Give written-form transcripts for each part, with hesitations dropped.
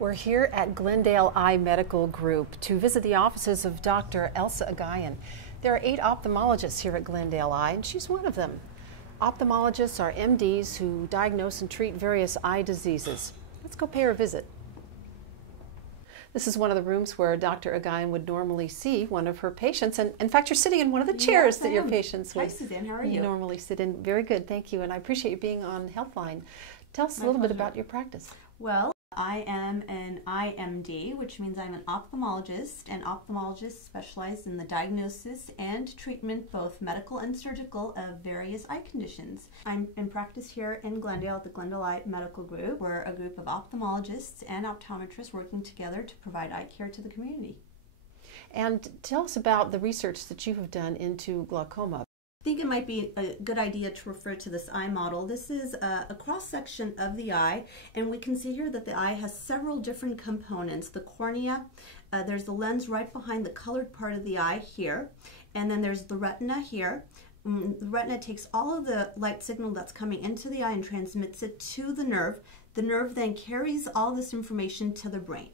We're here at Glendale Eye Medical Group to visit the offices of Dr. Algian. There are 8 ophthalmologists here at Glendale Eye, and she's one of them. Ophthalmologists are MDs who diagnose and treat various eye diseases. Let's go pay her a visit. This is one of the rooms where Dr. Algian would normally see one of her patients, and in fact, you're sitting in one of the chairs that your patients would How are you? normally sit in. Very good, thank you, and I appreciate you being on Healthline. Tell us a little bit about your practice. Well, I am an IMD, which means I'm an ophthalmologist, and ophthalmologists specialize in the diagnosis and treatment, both medical and surgical, of various eye conditions. I'm in practice here in Glendale at the Glendale Eye Medical Group. We're a group of ophthalmologists and optometrists working together to provide eye care to the community. And tell us about the research that you have done into glaucoma. I think it might be a good idea to refer to this eye model. This is a cross-section of the eye, and we can see here that the eye has several different components. The cornea, there's the lens right behind the colored part of the eye here, and then there's the retina here. The retina takes all of the light signal that's coming into the eye and transmits it to the nerve. The nerve then carries all this information to the brain.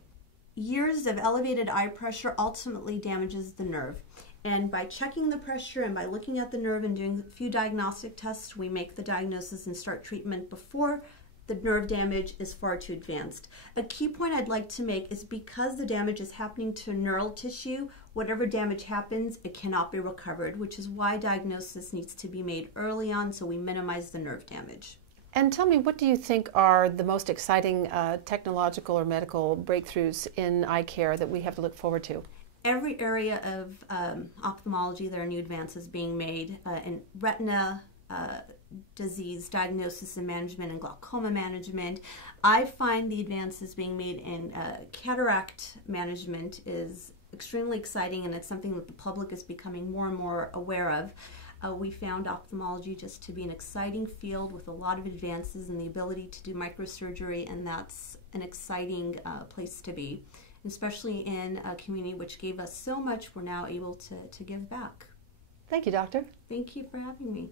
Years of elevated eye pressure ultimately damages the nerve. And by checking the pressure and by looking at the nerve and doing a few diagnostic tests, we make the diagnosis and start treatment before the nerve damage is far too advanced. A key point I'd like to make is because the damage is happening to neural tissue, whatever damage happens, it cannot be recovered, which is why diagnosis needs to be made early on so we minimize the nerve damage. And tell me, what do you think are the most exciting technological or medical breakthroughs in eye care that we have to look forward to? Every area of ophthalmology, there are new advances being made in retina disease diagnosis and management and glaucoma management. I find the advances being made in cataract management is extremely exciting, and it's something that the public is becoming more and more aware of. We found ophthalmology just to be an exciting field with a lot of advances in the ability to do microsurgery, and that's an exciting place to be. Especially in a community which gave us so much, we're now able to give back. Thank you, Doctor. Thank you for having me.